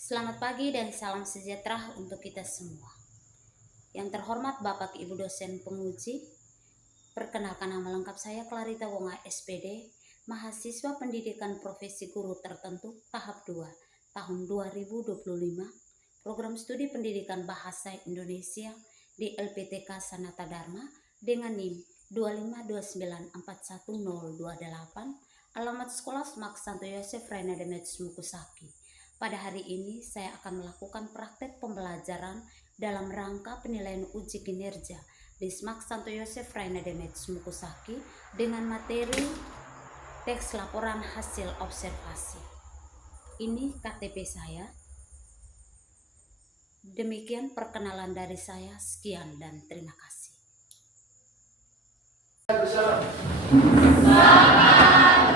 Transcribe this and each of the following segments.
Selamat pagi dan salam sejahtera untuk kita semua. Yang terhormat Bapak Ibu dosen penguji, perkenalkan nama lengkap saya Clarita Wonga SPD, mahasiswa pendidikan profesi guru tertentu tahap 2 tahun 2025, program studi pendidikan bahasa Indonesia di LPTK Sanata Dharma dengan NIM 259411028, alamat sekolah Smak Santo Yosef Reina Demetrius Mukusaki. Pada hari ini saya akan melakukan praktek pembelajaran dalam rangka penilaian uji kinerja di Smak Santo Yosef Reina Demetrius Mukusaki dengan materi teks laporan hasil observasi. Ini KTP saya. Demikian perkenalan dari saya. Sekian dan terima kasih. Selamat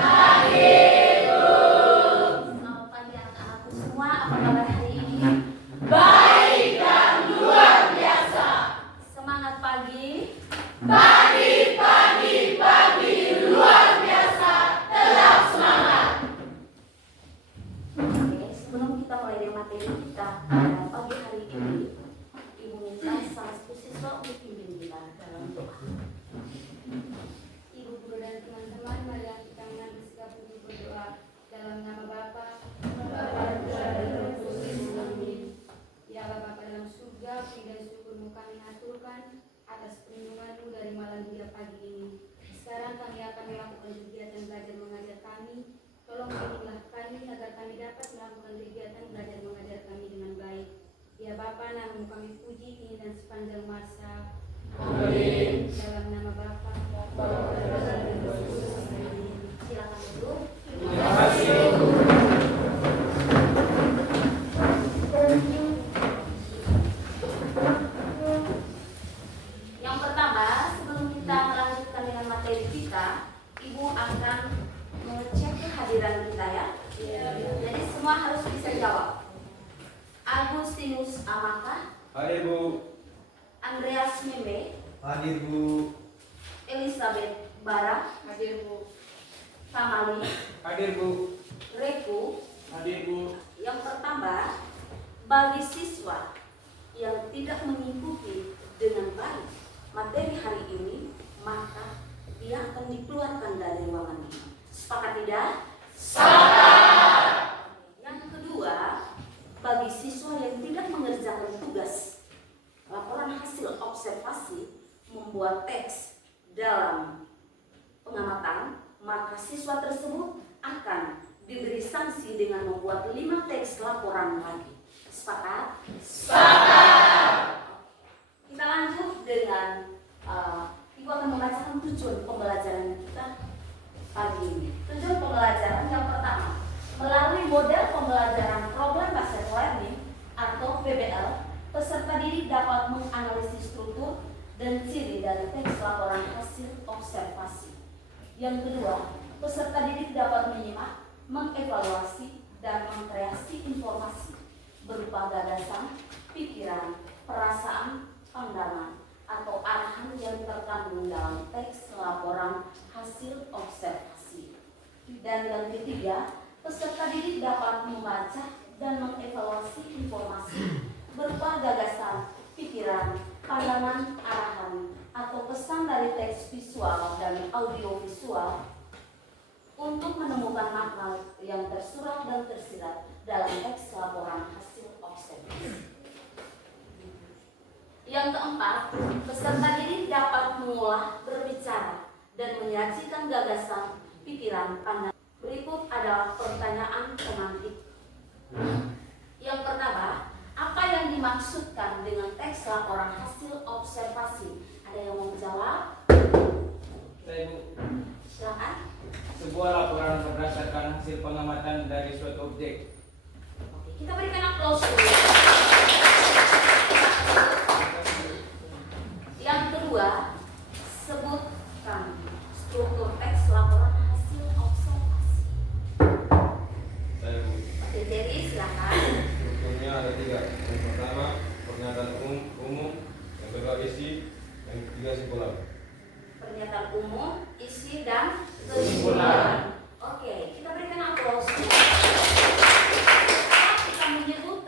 pagi anak-anakku semua, apa kabar hari ini? Baik dan luar biasa. Semangat pagi. Pagi luar biasa. Tetap semangat. Oke, sebelum kita mulai dengan materi kita pada pagi hari ini, Ibu minta salah satu siswa untuk pimpin kita dalam doa. Ibu guru dan teman-teman, mari kita bersikap untuk berdoa dalam nama Bapa, dan Roh Kudus. Amin. Ya Bapa dalam surga, puji dan syukur-Mu kami aturkan atas perlindungan-Mu dari malam hingga pagi ini. Sekarang kami akan melakukan kegiatan belajar mengajar kami. Tolong bimbinglah kami agar kami dapat melakukan kegiatan belajar mengajar kami dengan baik. Ya Bapa, nama-Mu kami puji kini dan sepanjang masa. Amin. Dalam nama Bapa, Silakan duduk. Terima kasih. Yang pertama, sebelum kita melanjutkan dengan materi kita, Ibu akan mengecek kehadiran kita ya. Jadi semua harus bisa jawab. Agustinus Amaka, Hadir Bu. Andreas Meme, Hadir Bu. Elizabeth Bara, hadir Bu. Famali, Hadir Bu. Reku. Hadir Bu. Yang pertama, bagi siswa yang tidak mengikuti dengan baik materi hari ini, maka dia akan dikeluarkan dari ruangan ini. Sepakat tidak? Sepakat. Yang kedua, bagi siswa yang tidak mengerjakan tugas laporan hasil observasi membuat teks dalam pengamatan, maka siswa tersebut akan diberi sanksi dengan membuat 5 teks laporan lagi. Sepakat? Sepakat. Kita lanjut dengan Ibu akan membacakan tujuan pembelajaran kita pagi ini. Tujuan pembelajaran yang pertama, melalui model pembelajaran problem based learning atau PBL, peserta didik dapat menganalisis struktur dan ciri dari teks laporan hasil observasi. Yang kedua, peserta didik dapat menyimak, mengevaluasi, dan mengkreasi informasi berupa gagasan, pikiran, perasaan, pandangan, atau arahan yang terkandung dalam teks laporan hasil observasi. Dan yang ketiga, peserta didik dapat membaca dan mengevaluasi informasi berupa gagasan, pikiran, pandangan, arahan, atau pesan dari teks visual dan audiovisual untuk menemukan makna yang tersurat dan tersirat dalam teks laporan hasil observasi. Yang keempat, peserta didik dapat mengolah, berbicara, dan menyajikan gagasan, pikiran, pandangan. Berikut adalah pertanyaan semantik. Yang pertama, apa yang dimaksudkan dengan teks laporan hasil observasi? Ada yang mau menjawab? Saya Bu. Silakan. Sebuah laporan berdasarkan hasil pengamatan dari suatu objek. Oke, kita berikan aplaus dulu. Yang kedua, sebutkan struktur teks laporan hasil observasi. Saya Bu. Oke, jadi silakan. Strukturnya ada 3. Yang pertama pernyataan umum, yang kedua isi, yang ketiga kesimpulan. Pernyataan umum, isi, dan Kesimpulan. kesimpulan. Oke, kita berikan aplaus. Kita menyebut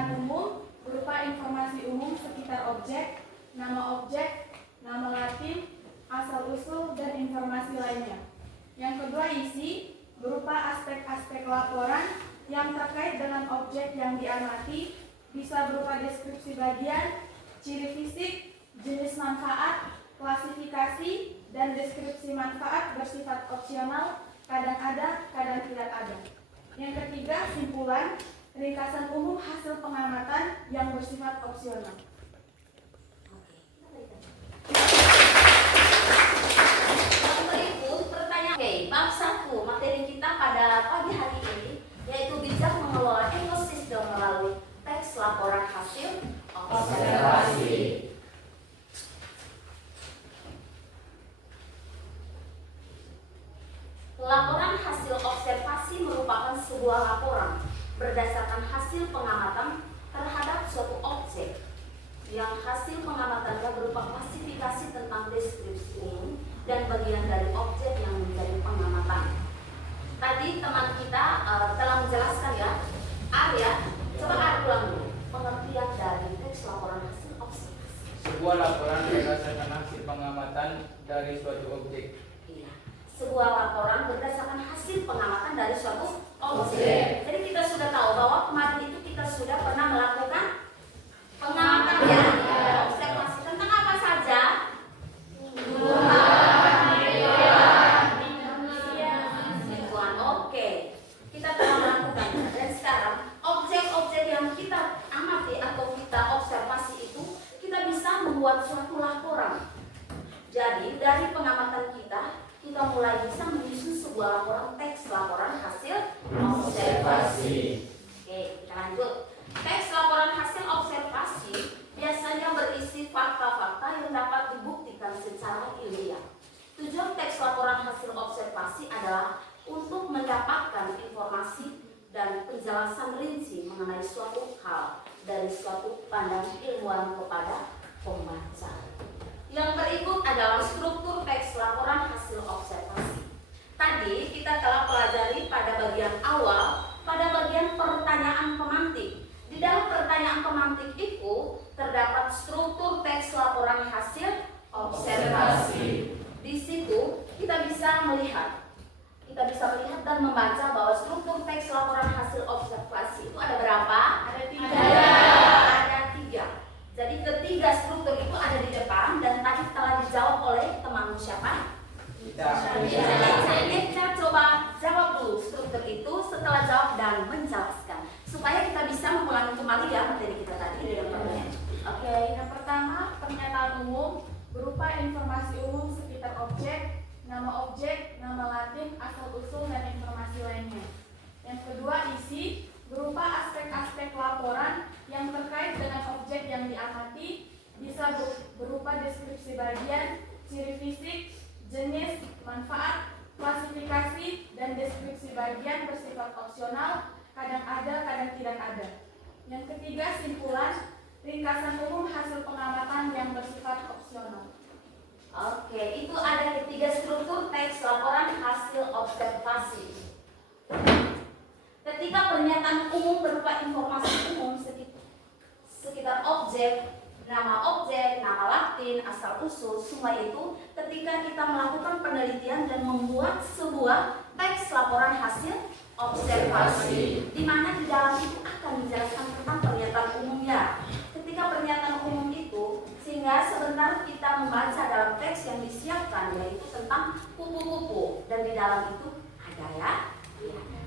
pernyataan umum berupa informasi umum sekitar objek, nama Latin, asal-usul, dan informasi lainnya. Yang kedua, isi berupa aspek-aspek laporan yang terkait dengan objek yang diamati, bisa berupa deskripsi bagian, ciri fisik, jenis manfaat, klasifikasi, dan deskripsi manfaat bersifat opsional, kadang ada, kadang tidak ada. Yang ketiga, simpulan, ringkasan umum hasil pengamatan yang bersifat opsional. Yang berikut pertanyaan. Bab 1 materi kita pada pagi hari ini yaitu bijak mengelola ekosistem melalui teks laporan hasil observasi. Laporan hasil observasi merupakan sebuah laporan berdasarkan hasil pengamatan terhadap suatu objek yang hasil pengamatannya berupa klasifikasi tentang deskripsi umum dan bagian dari objek yang menjadi pengamatan. Tadi teman kita telah menjelaskan ya, Arya, coba Arya ulang dulu pengertian dari teks laporan hasil observasi. Sebuah laporan berdasarkan hasil pengamatan dari suatu objek. Iya, sebuah laporan berdasarkan hasil pengamatan dari suatu objek. Jadi kita sudah tahu bahwa kemarin itu kita sudah pernah melakukan pengamatan ya, observasi tentang apa saja? Lingkungan. Oke, kita telah melakukannya. Dan sekarang objek-objek yang kita amati atau kita observasi itu kita bisa membuat suatu laporan. Jadi dari pengamatan kita mulai bisa menyusun sebuah laporan teks laporan hasil observasi. Oke, kita lanjut. Teks laporan hasil observasi biasanya berisi fakta-fakta yang dapat dibuktikan secara ilmiah. Tujuan teks laporan hasil observasi adalah untuk mendapatkan informasi dan penjelasan rinci mengenai suatu hal dari suatu pandang ilmuwan kepada pembaca. Yang berikut adalah struktur teks laporan hasil observasi. Tadi kita telah pelajari pada bagian awal, pada bagian pertanyaan pemantik. Di dalam pertanyaan pemantik itu terdapat struktur teks laporan hasil observasi. Di situ kita bisa melihat dan membaca bahwa struktur teks laporan hasil observasi itu ada berapa? Ada tiga. Jadi ketiga struktur itu ada di depan dan tadi telah dijawab oleh temanmu siapa? Kita coba jawab dulu struktur itu, setelah jawab dan menjelaskan supaya kita bisa mengulangi kembali ya materi kita tadi di dalam pertanyaan. Oke, yang pertama pernyataan umum berupa informasi umum sekitar objek, nama Latin, asal-usul, dan informasi lainnya. Yang kedua, isi berupa aspek-aspek laporan yang terkait dengan objek yang diamati, bisa berupa deskripsi bagian, ciri fisik, jenis, manfaat, klasifikasi, dan deskripsi bagian bersifat opsional, kadang ada, kadang tidak ada. Yang ketiga, simpulan, ringkasan umum hasil pengamatan yang bersifat opsional. Oke, itu ada ketiga struktur teks laporan hasil observasi. Ketika pernyataan umum berupa informasi umum sekitar objek, nama Latin, asal-usul, semua itu ketika kita melakukan penelitian dan membuat sebuah teks laporan hasil observasi, di mana di dalam itu akan dijelaskan tentang pernyataan umumnya. Ketika pernyataan umum itu, sehingga sebentar kita membaca dalam teks yang disiapkan yaitu tentang kupu-kupu dan di dalam itu ada ya.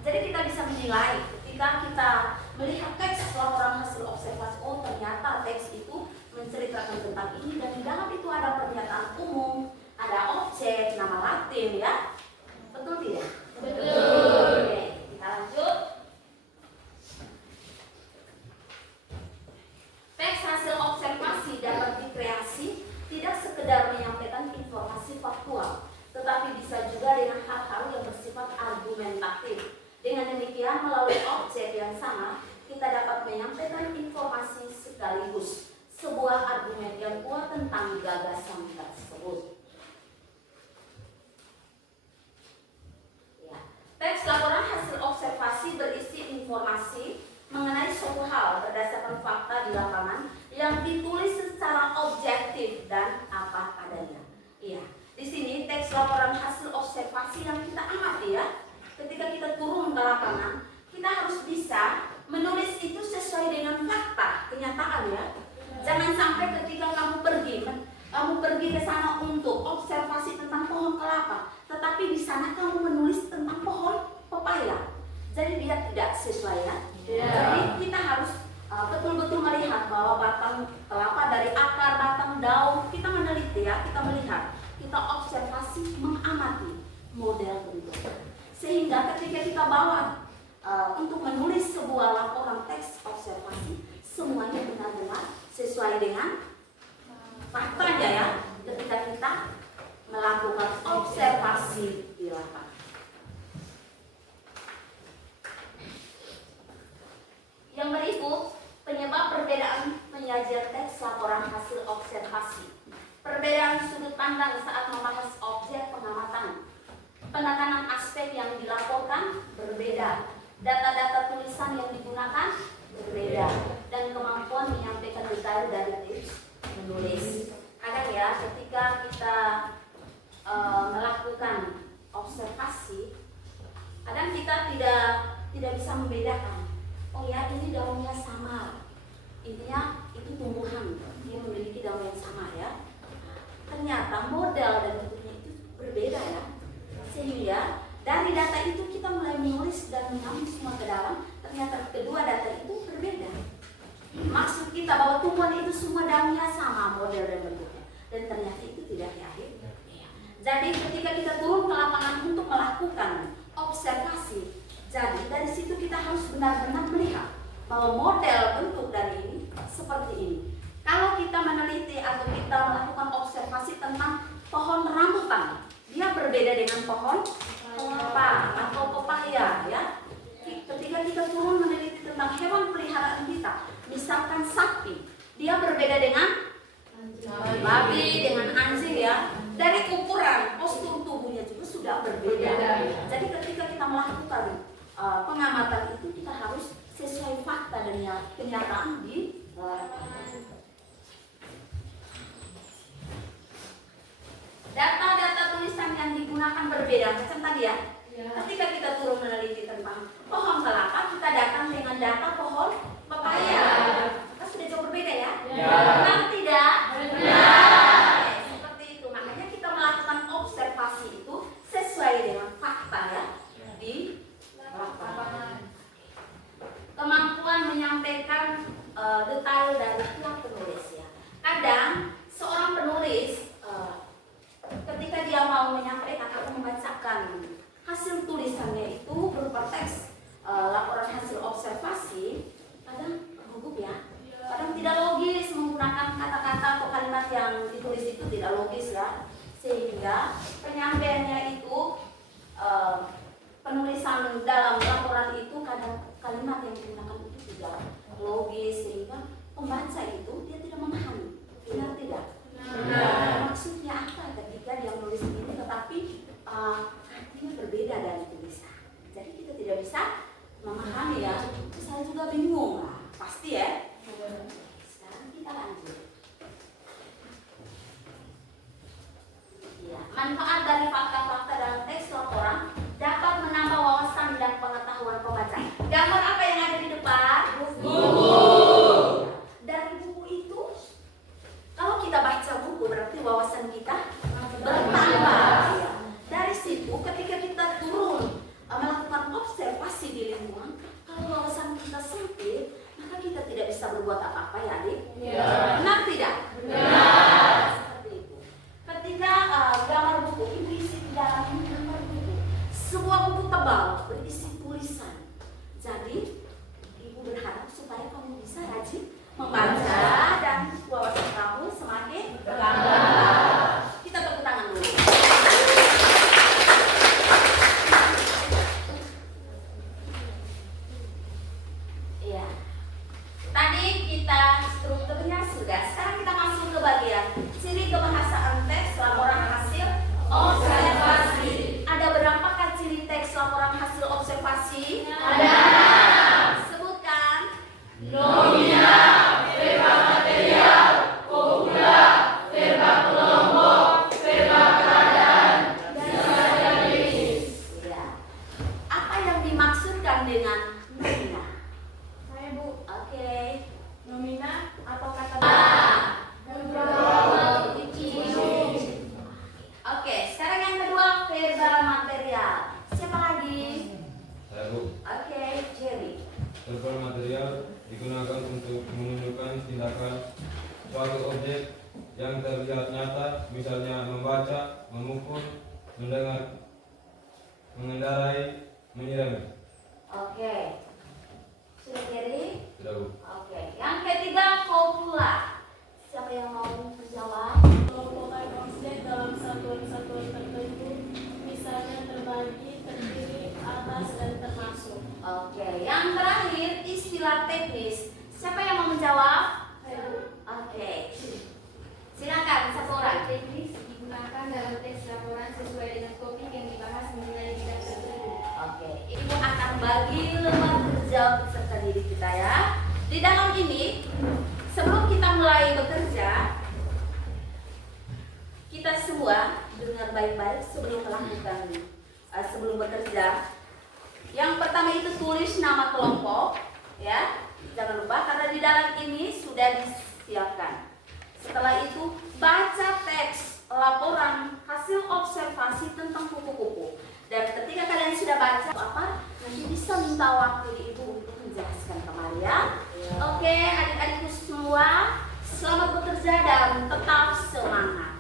Jadi kita bisa menilai ketika kita melihat teks laporan hasil observasi, oh ternyata teks itu menceritakan tentang ini dan di dalam itu ada pernyataan umum, ada objek, nama Latin ya. Betul tidak? Betul. Oke, kita lanjut. Teks hasil observasi dapat dikreasi tidak sekedar menyampaikan informasi faktual, tetapi bisa juga dengan hal-hal yang bersifat argumentatif. Dengan demikian, melalui objek yang sama, kita dapat menyampaikan informasi sekaligus sebuah argumen yang kuat tentang gagasan tersebut. Ya. Teks laporan hasil observasi berisi informasi mengenai suatu hal berdasarkan terlihat di lapangan yang ditulis secara objektif dan apa adanya. Iya, di sini teks laporan hasil observasi yang kita amati ya. Ketika kita turun ke lapangan, kita harus bisa menulis itu sesuai dengan fakta, kenyataan ya. Jangan sampai ketika kamu pergi ke sana untuk observasi tentang pohon kelapa, tetapi di sana kamu menulis tentang pohon pepaya. Jadi dia tidak sesuai ya. Jadi kita harus betul-betul melihat bahwa batang kelapa dari akar, batang, daun, kita meneliti ya, kita melihat, kita observasi, mengamati model bentuknya. Sehingga ketika kita bawa untuk menulis sebuah laporan teks observasi, semuanya benar-benar sesuai dengan faktanya ya, ketika kita melakukan observasi di lapangan. Yang berikut, penyebab perbedaan penyajian teks laporan hasil observasi. Perbedaan sudut pandang saat membahas objek pengamatan. Penekanan aspek yang dilaporkan berbeda. Data-data tulisan yang digunakan berbeda. Dan kemampuan menyampaikan detail dari tips menulis. Kadang ya, ketika kita melakukan observasi, kadang kita tidak bisa membedakan. Oh ya, ini daunnya sama. Intinya itu tumbuhan, dia memiliki daun yang sama ya. Ternyata model dan bentuknya itu berbeda ya. Sehingga dari data itu kita mulai menulis dan mengambil semua ke dalam. Ternyata kedua data itu berbeda. Maksud kita bahwa tumbuhan itu semua daunnya sama model dan bentuknya. Dan ternyata itu tidak ya. Jadi ketika kita turun ke lapangan untuk melakukan observasi, jadi dari situ kita harus benar-benar melihat bahwa model bentuk dari ini seperti ini. Kalau kita meneliti atau kita melakukan observasi tentang pohon rambutan, dia berbeda dengan pohon kelapa atau pepaya ya. Ketika kita turun meneliti tentang hewan peliharaan kita, misalkan sapi, dia berbeda dengan babi, dengan anjing ya. Dari ukuran, postur tubuhnya juga sudah berbeda. Jadi ketika kita melakukan pengamatan itu, kita harus sesuai fakta dan kenyataan di data-data tulisan yang digunakan berbeda. Macam tadi ya, ketika kita turun meneliti tentang pohon kelapa, kita datang dengan data pohon pepaya. Maka sudah jauh berbeda ya. Benar tidak? Benar. Seperti itu. Makanya kita melakukan observasi itu sesuai dengan fakta ya di lapangan. Kemampuan menyampaikan detail dari pihak penulis ya. Kadang seorang penulis ketika dia mau menyampaikan atau membacakan hasil tulisannya itu berupa teks laporan hasil observasi, kadang gugup ya. Kadang tidak logis, menggunakan kata-kata atau kalimat yang ditulis itu tidak logis ya. Sehingga penyampaiannya itu penulisan dalam laporan itu kadang kalimat yang digunakan itu tidak logis, sehingga pembaca itu dia tidak memahami. Benar tidak? Maksudnya apa ketika dia menulis ini, tetapi artinya berbeda dari tulisan. Jadi kita tidak bisa memahami ya. Saya juga bingung lah, pasti ya. Sekarang kita lanjut. Ya, manfaat dari fakta-fakta dalam teks laporan dapat menambah wawasan dan pengetahuan pembaca. Gambar apa yang ada di depan? Buku. Dari buku itu, kalau kita baca buku berarti wawasan kita bertambah. Ya. Dari situ, ketika kita turun melakukan observasi di lingkungan, kalau wawasan kita sempit, maka kita tidak bisa berbuat apa-apa ya, adik. Benar tidak? Benar. Seperti itu. Ketika gambar buku ini suatu objek yang terlihat nyata, misalnya membaca, memukul, mendengar, mengendarai, menyirami. Oke. Sudah jadi? Sudah, Bu. Oke. Yang ketiga, kopula. Siapa yang mau menjawab? Kelompokan objek dalam satuan-satuan tertentu, misalnya terbagi, terdiri, atas, dan termasuk. Oke. Yang terakhir, istilah teknis. Siapa yang mau menjawab? Oke. Silakan satu orang. Teknis digunakan dalam teks laporan sesuai dengan topik yang dibahas mengenai bidang tertentu. Oke, Ibu akan bagi lembar kerja peserta didik kita ya. Di dalam ini, sebelum kita mulai bekerja, kita semua dengar baik-baik sebelum melakukan, sebelum bekerja. Yang pertama itu tulis nama kelompok, ya. Jangan lupa karena di dalam ini sudah disiapkan. Setelah itu baca teks laporan hasil observasi tentang kupu-kupu. Dan ketika kalian sudah baca apa, nanti bisa minta waktu Ibu untuk menjelaskan kembali ya. Oke, adik-adikku semua, selamat bekerja dan tetap semangat.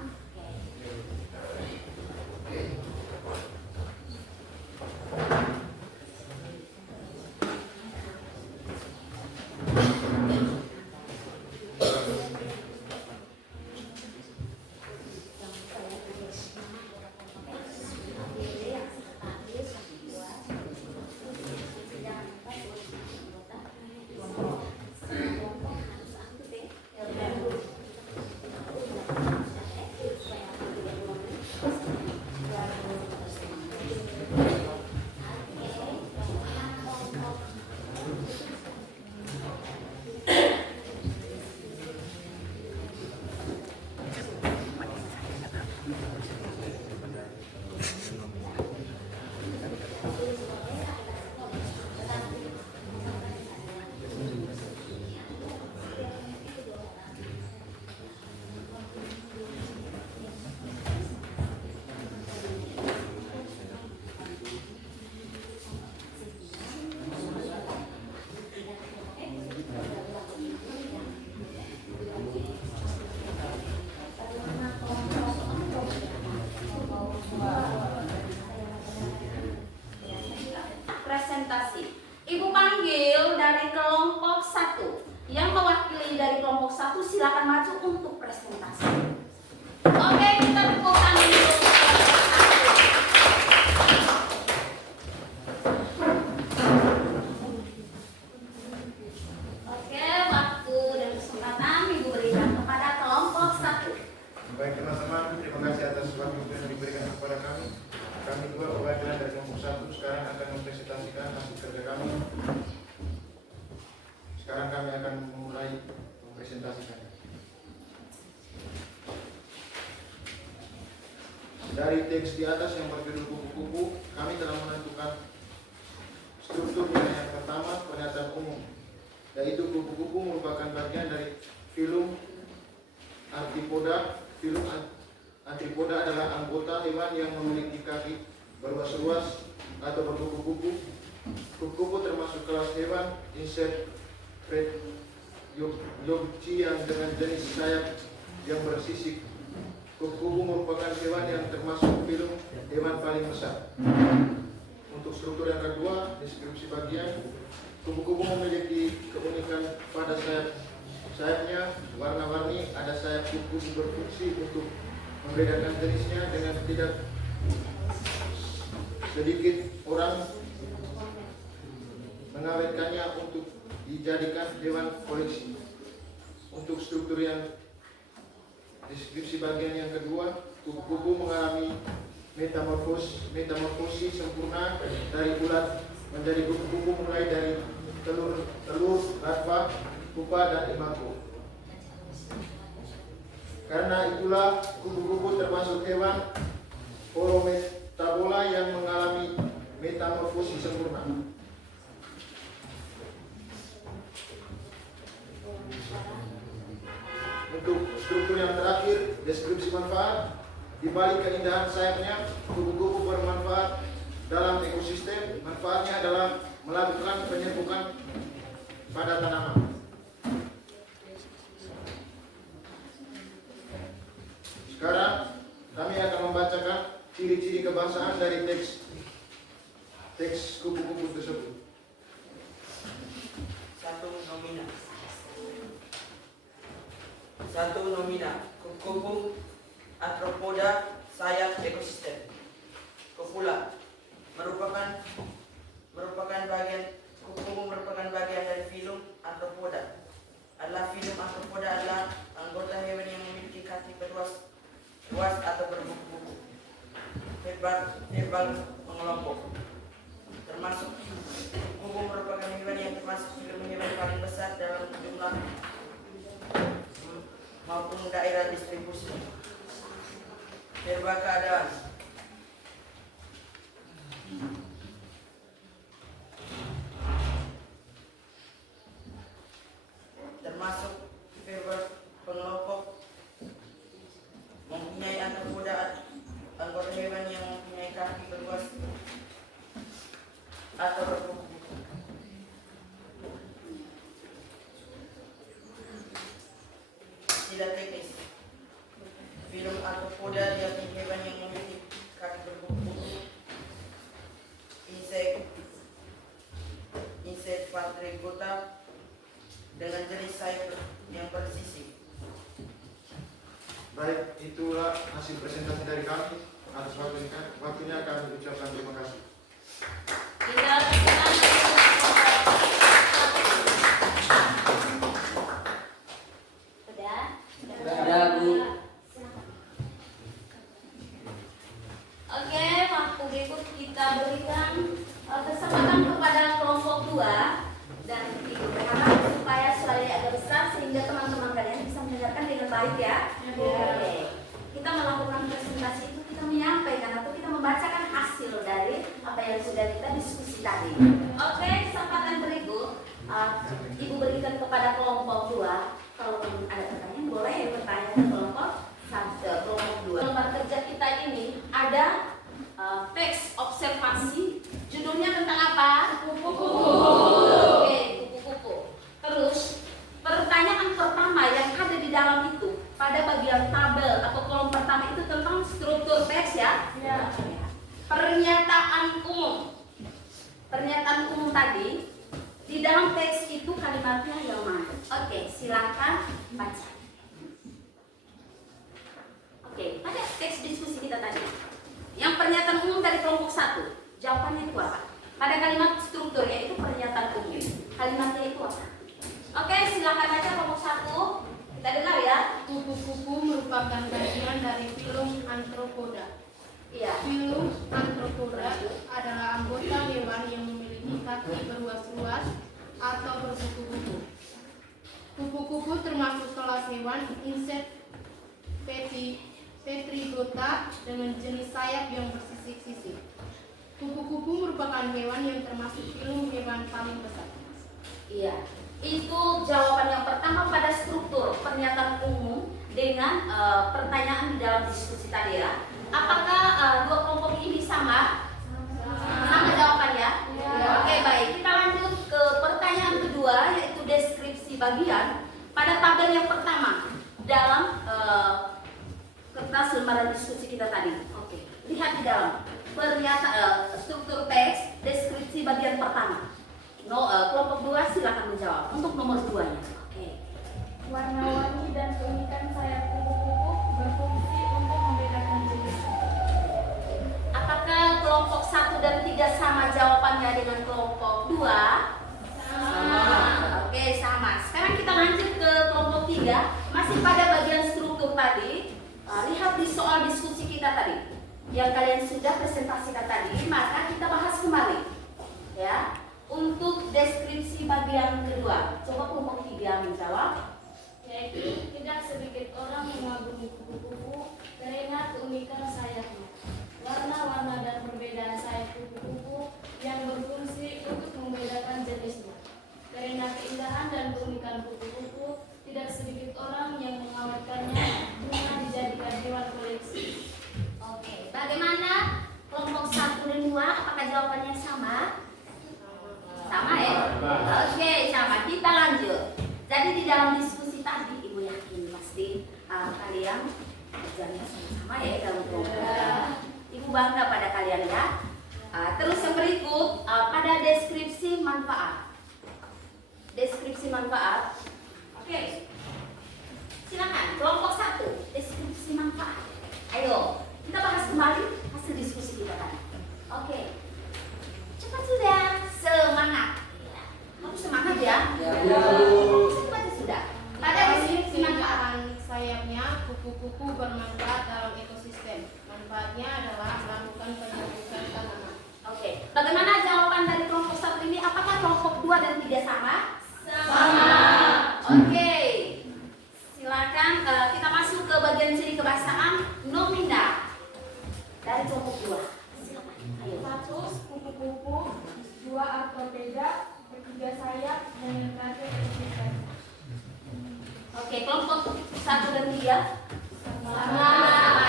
Presentasi. Ibu panggil dari kelompok 1. Yang mewakili dari kelompok 1 silakan maju untuk presentasi. Oke, kita tepuk tangan dulu. Oke, waktu dan kesempatan Ibu berikan kepada kelompok 1. Baik teman-teman, terima kasih atas waktu yang diberikan kepada kami. Kami juga perwakilan dari kelompok 1 sekarang akan mempresentasikan hasil kerja kami. Sekarang kami akan memulai mempresentasikannya. Dari teks di atas yang berjudul kupu-kupu, kami telah menentukan strukturnya. Yang pertama, pernyataan umum, yaitu kupu-kupu merupakan bagian dari filum Arthropoda. Filum Arthropoda adalah anggota hewan yang memiliki kaki berluas-luas atau berkupu-kupu. Kupu-kupu termasuk kelas hewan Invertebrati yang dengan jenis sayap yang bersisik. Kupu-kupu merupakan hewan yang termasuk filum hewan paling besar. Untuk struktur yang kedua, deskripsi bagian, kupu-kupu memiliki keunikan pada sayapnya warna-warni. Ada sayap kupu berfungsi untuk membedakan jenisnya dengan tidak sedikit orang mengawetkannya untuk dijadikan hewan koleksi. Untuk struktur yang deskripsi bagian yang kedua, kupu-kupu mengalami metamorfosis sempurna dari ulat menjadi kupu-kupu mulai dari telur, larva, pupa dan imago. Karena itulah kupu-kupu termasuk hewan holometabola yang mengalami metamorfosis sempurna. Untuk struktur yang terakhir, deskripsi manfaat. Di balik keindahan sayapnya, kupu-kupu bermanfaat dalam ekosistem. Manfaatnya adalah melakukan penyerbukan pada tanaman. ciri-ciri kebahasaan dari teks kupu-kupu tersebut. 1. Nomina. 1. Nomina. Kupu-kupu Arthropoda sayap ekosistem. Kopula merupakan bagian kupu-kupu merupakan bagian dari filum Arthropoda. Filum Arthropoda adalah anggota hewan yang memiliki kaki berluas atau berbuku-buku. Verbal mengelompok. Termasuk kupu-kupu merupakan hewan yang termasuk filum hewan paling besar dalam jumlah maupun daerah distribusi. Verbal keadaan. Termasuk verbal pengelompok mempunyai anggota hewan yang mempunyai kaki berluas atau berbuku-buku. Istilah teknis. Filum Arthropoda yakni hewan yang memiliki kaki berbuku-buku. Insect Patrigota dengan jenis sayap yang bersisi. Baik, itulah hasil presentasi dari kami. Atas waktunya kami ucapkan terima kasih. Kita Sudah, Bu. Oke, waktu berikut kita berikan kesempatan kepada kelompok 2 dan Ibu berharap supaya suaranya agak besar sehingga teman-teman kalian bisa mendengarkan dengan baik ya. Oke. Kita melakukan presentasi itu kita menyampaikan atau kita membacakan hasil dari apa yang sudah kita diskusi tadi. Oke, kesempatan berikut Ibu berikan kepada kelompok 2. Kalau ada pertanyaan boleh bertanya ke kelompok 2. Lembar kerja kita ini ada teks observasi, judulnya tentang apa? Kupu-kupu. Oke, kupu-kupu. Terus pertanyaan pertama yang ada di dalam itu pada bagian tabel atau kolom pertama itu tentang struktur teks ya. Pernyataan umum. Pernyataan umum tadi di dalam teks itu kalimatnya yang mana? Oke, silakan baca. Oke, pada teks diskusi kita tadi. Yang pernyataan umum dari kelompok 1, jawabannya itu apa? Pada kalimat strukturnya itu pernyataan umum. Kalimatnya itu apa? Oke, silakan baca kelompok 1. Kita dengar ya. Kupu-kupu merupakan bagian dari filum Arthropoda. Iya. Filum Arthropoda adalah anggota hewan yang memiliki kaki berluas-luas atau berbuku-buku. Kupu-kupu termasuk kelas hewan insect Petrigota dengan jenis sayap yang bersisik-sisik. Kupu-kupu merupakan hewan yang termasuk filum hewan paling besar. Iya. Itu jawaban yang pertama pada struktur pernyataan umum dengan pertanyaan di dalam diskusi tadi ya. Apakah dua kelompok ini sama? Sama jawabannya? Ya. Oke, baik. Kita lanjut ke pertanyaan kedua yaitu deskripsi bagian pada tabel yang pertama dalam kertas lembaran diskusi kita tadi. Oke. Lihat di dalam pernyataan struktur teks deskripsi bagian pertama. Kelompok 2 silakan menjawab untuk nomor 2-nya. Oke. Warna-warni dan keunikan sayap kupu-kupu berfungsi untuk membedakan jenis. Apakah kelompok 1 dan 3 sama jawabannya dengan kelompok 2? Sama. Oke, sama. Sekarang kita lanjut ke kelompok 3. Masih pada bagian struktur tadi. Lihat di soal diskusi kita tadi. Yang kalian sudah presentasikan tadi, maka kita bahas kembali. Ya. Untuk deskripsi bagian kedua, coba kelompok 3 menjawab. Yaitu tidak sedikit orang mengagumi kupu-kupu karena keunikan sayapnya, warna-warna dan perbedaan sayap kupu-kupu yang berfungsi untuk membedakan jenisnya. Karena keindahan dan keunikan kupu-kupu, tidak sedikit orang yang mengawetkannya guna dijadikan hewan koleksi. Oke, bagaimana kelompok 1 dan 2? Apakah jawabannya sama? Sama ya? Oke, sama. Kita lanjut. Jadi di dalam diskusi tadi, Ibu yakin pasti kalian kerjanya sama-sama ya dalam kelompok. Ibu bangga pada kalian ya. Terus yang berikut pada deskripsi manfaat. Deskripsi manfaat. Oke. Silakan kelompok 1 deskripsi manfaat. Ayo kita bahas kembali hasil diskusi kita tadi. Oke. Cepat sudah, semangat. Harus semangat ya. Cepat sudah. Pada deskripsi manfaat. Sayapnya, kupu-kupu bermanfaat dalam ekosistem. Manfaatnya adalah melakukan penyembuhan tanaman. Oke. Bagaimana jawaban dari kelompok 1 ini? Apakah kelompok 2 dan 3 sama? Sama. Oke. Silakan kita masuk ke bagian ciri kebahasaan nomina dari kelompok 2. Silakan. Ayo. 1. Kupu-kupu. 2. Artropeda. 3. Sayap. Dan yang terakhir ekosistem. Oke, kelompok 1 dan 3 sama.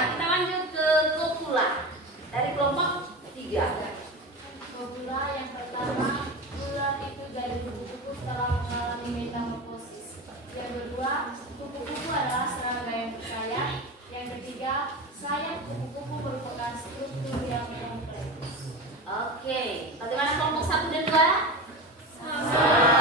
Kita lanjut ke kopula dari kelompok 3. Kopula yang pertama, ular itu jadi kupu-kupu setelah mengalami metamorfosis. Yang kedua, kupu-kupu adalah serangga yang bersayap. Yang ketiga, sayap kupu-kupu merupakan struktur yang kompleks. Oke, bagaimana kelompok 1 dan 2?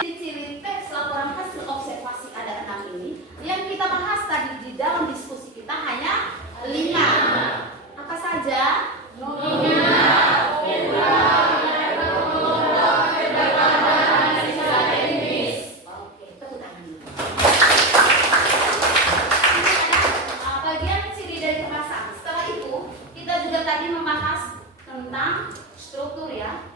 Ciri-ciri teks laporan hasil observasi ada 6 ini. Yang kita bahas tadi di dalam diskusi kita hanya 5. Apa saja? Oke, tepuk tangan dulu. Bagian ciri dari kebahasaan. Setelah itu, kita juga tadi membahas tentang struktur ya.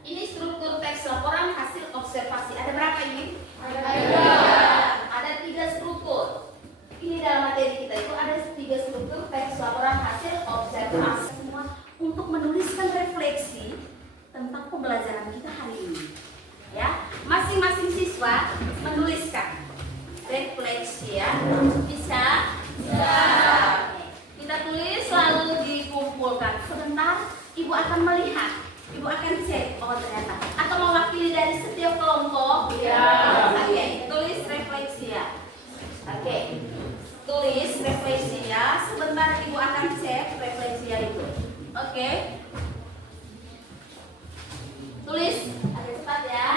Ini struktur teks laporan hasil observasi. Ada berapa ini? Ada 3 struktur. Ini dalam materi kita itu ada 3 struktur teks laporan hasil observasi. Semua untuk menuliskan refleksi tentang pembelajaran kita hari ini. Ya, masing-masing siswa menuliskan refleksi ya. Bisa? Bisa. Kita tulis lalu dikumpulkan. Sebentar, Ibu akan melihat. Ibu akan cek, oh ternyata. Atau mewakili dari setiap kelompok? Ya. Oke, tulis refleksi ya. Oke, tulis refleksi ya. Sebentar Ibu akan cek refleksi ya itu. Oke. Tulis, agak cepat ya.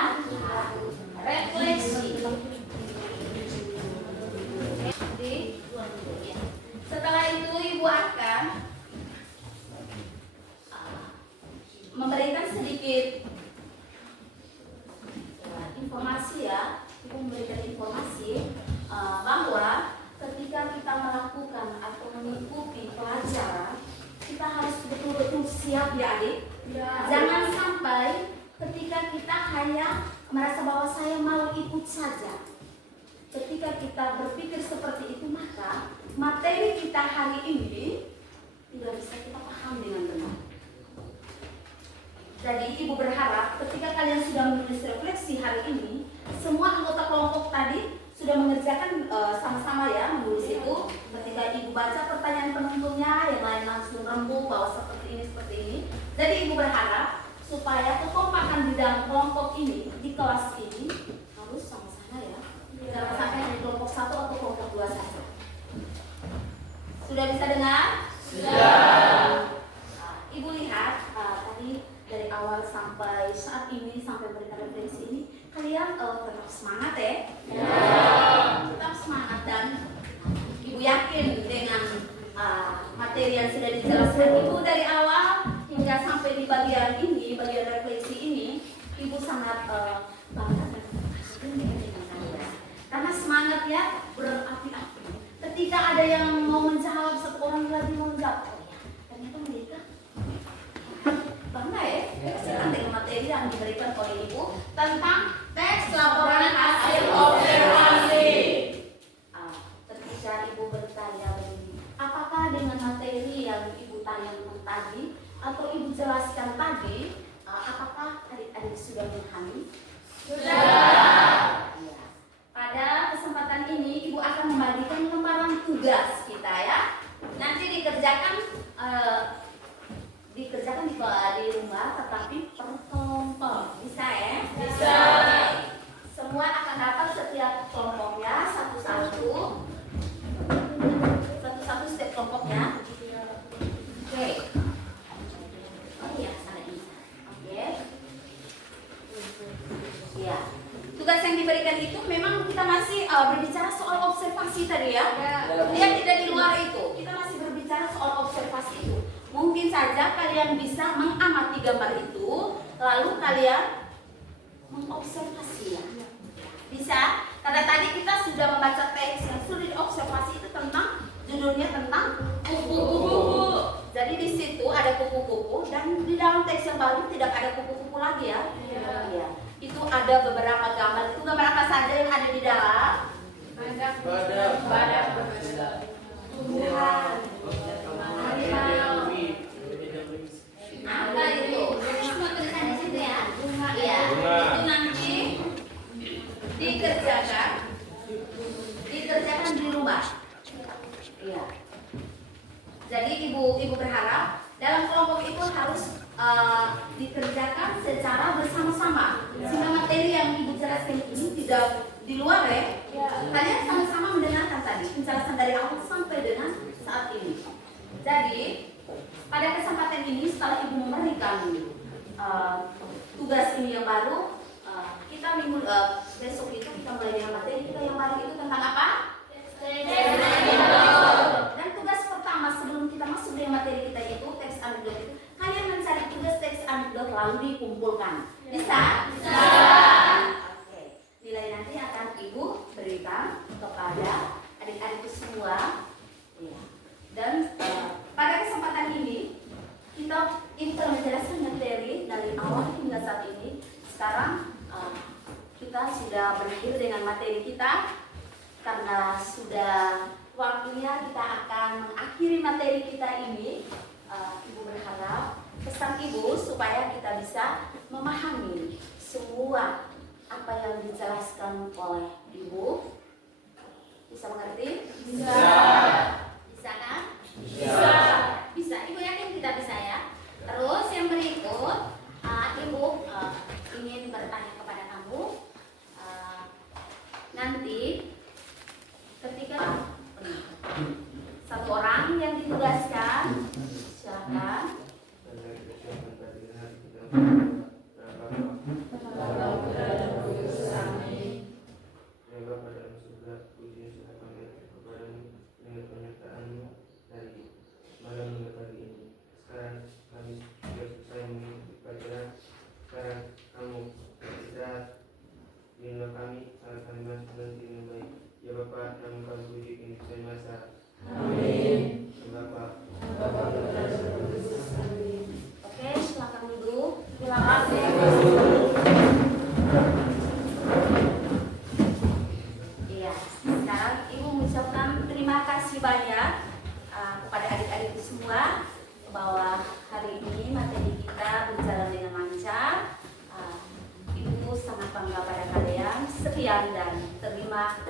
Refleksi. Setelah itu Ibu akan memberikan sedikit informasi ya. Ibu memberikan informasi bahwa ketika kita melakukan atau mengikuti pelajaran, kita harus betul-betul siap ya adik. Jangan sampai ketika kita hanya merasa bahwa saya mau ikut saja. Ketika kita berpikir seperti itu, maka materi kita hari ini tidak bisa kita paham dengan benar. Jadi Ibu berharap ketika kalian sudah menulis refleksi hari ini, semua anggota kelompok tadi sudah mengerjakan sama-sama ya menulis itu. Ketika Ibu baca pertanyaan penentunya, yang lain langsung rembuk bahwa seperti ini. Jadi Ibu berharap supaya kekompakan di dalam kelompok ini, di kelas ini harus sama-sama ya. Jangan sampai di kelompok 1 atau kelompok 2 saja. Sudah bisa dengar? Sudah. Ibu lihat tadi dari awal sampai saat ini, sampai memberikan refleksi ini, kalian tetap semangat ya? Tetap semangat dan Ibu yakin dengan materi yang sudah dijelaskan Ibu dari awal hingga sampai di bagian ini, bagian refleksi ini, Ibu sangat bangga dan berhasil dengan kalian. Karena semangatnya berapi-api. Ketika ada yang mau menjawab, satu orang lagi mau menjawab, oh ya, ternyata mereka bangga ya, kasihan dengan materi yang diberikan oleh Ibu tentang teks laporan hasil observasi. Ketika Ibu bertanya begini, apakah dengan materi yang Ibu tanyakan tadi atau Ibu jelaskan tadi, apakah adik-adik sudah memahami? Sudah. Ya. Pada kesempatan ini Ibu akan membagikan lembaran tugas kita ya. Nanti dikerjakan di rumah, tetapi per kelompok. Bisa ya? Bisa. semua akan dapat setiap kelompoknya satu-satu setiap kelompoknya. Oke. Oh iya, salah ini. Oke. Ya. Tugas yang diberikan itu memang kita masih berbicara soal observasi tadi ya. Dia tidak di luar itu. Kita masih berbicara soal observasi itu. Mungkin saja kalian bisa mengamati gambar itu, lalu kalian mengobservasi ya. Bisa? Karena tadi kita sudah membaca teks yang sudah diobservasi itu tentang judulnya tentang kupu-kupu. Jadi di situ ada kupu-kupu dan di dalam teks yang baru tidak ada kupu-kupu lagi ya. Iya. Itu ada beberapa gambar. Itu gambar apa saja yang ada di dalam? Badak. Tumbuhan. Apa itu? Semua tulisan di situ ya. Bunga. Iya. Itu nanti dikerjakan di rumah. Iya. Jadi ibu berharap dalam kelompok itu harus dikerjakan secara bersama-sama. Sehingga materi yang ibu jelaskan ini tidak di luar ya. Kalian sama-sama mendengarkan tadi penjelasan dari awal sampai dengan saat ini. Jadi pada kesempatan ini setelah ibu memberikan tugas ini yang baru, kita minggu besok itu kita mulai dengan materi kita yang baru itu tentang apa? Dan tugas pertama sebelum kita masuk dengan materi kita itu teks anekdot itu, kalian mencari tugas teks anekdot lalu dikumpulkan. Bisa? Bisa. Oke. Nilai nanti akan ibu berikan kepada adik-adikku semua. Ya. Dan pada kesempatan ini ibu telah menjelaskan materi dari awal hingga saat ini. Sekarang kita sudah berakhir dengan materi kita. Karena sudah waktunya kita akan mengakhiri materi kita ini, ibu berharap pesan ibu supaya kita bisa memahami semua apa yang dijelaskan oleh ibu. Bisa mengerti? Bisa. Bisa kan? Bisa. Bisa. Ibu yakin kita bisa ya? Terus yang berikut, ibu ingin bertanya kepada kamu. Nanti ketika satu orang yang ditugaskan, silakan. Oke, silakan duduk. Terima kasih. Iya, sekarang ibu mengucapkan terima kasih banyak kepada adik-adik semua bahwa hari ini materi kita berjalan dengan lancar. Ibu sangat bangga pada kalian. Sekian dan terima